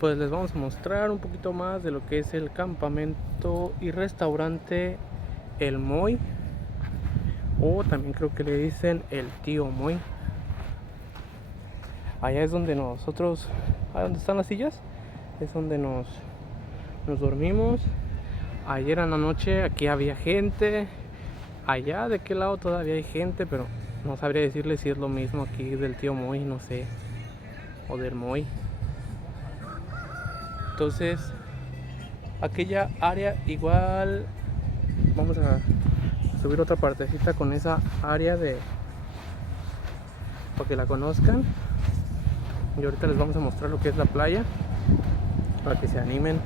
pues les vamos a mostrar un poquito más de lo que es el campamento y restaurante El Moy, o también creo que le dicen el Tío Moy. Allá es donde nosotros, donde están las sillas, es donde nos dormimos. Ayer en la noche aquí había gente. Allá de qué lado todavía hay gente, pero no sabría decirle si es lo mismo aquí del Tío Moy, no sé, o del Moy. Entonces, aquella área igual, vamos a subir otra partecita con esa área de para que la conozcan. Y ahorita les vamos a mostrar lo que es la playa, para que se animen,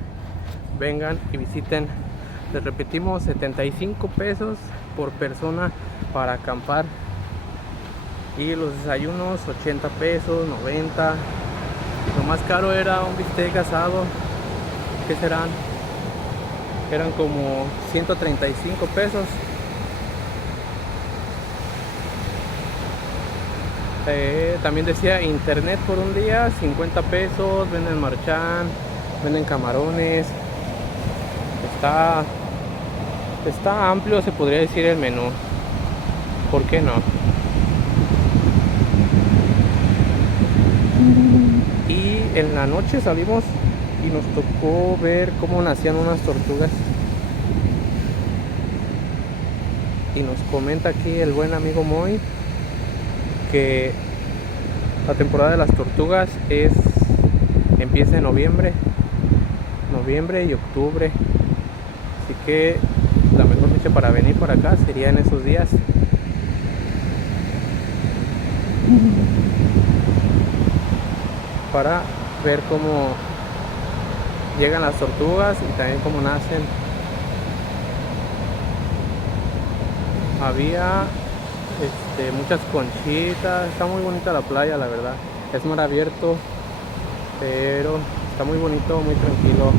vengan y visiten. Les repetimos, 75 pesos por persona para acampar, y los desayunos 80 pesos, 90. Lo más caro era un bistec asado, que eran como 135 pesos. También decía internet por un día, 50 pesos, venden marchán, venden camarones. Está, está amplio, se podría decir, el menú. ¿Por qué no? Y en la noche salimos y nos tocó ver cómo nacían unas tortugas. Y nos comenta aquí el buen amigo Moy que la temporada de las tortugas empieza en noviembre y octubre. Así que la mejor fecha para venir para acá sería en esos días. Para ver cómo llegan las tortugas y también cómo nacen. Había muchas conchitas. Está muy bonita la playa, la verdad. Es mar abierto, pero está muy bonito, muy tranquilo.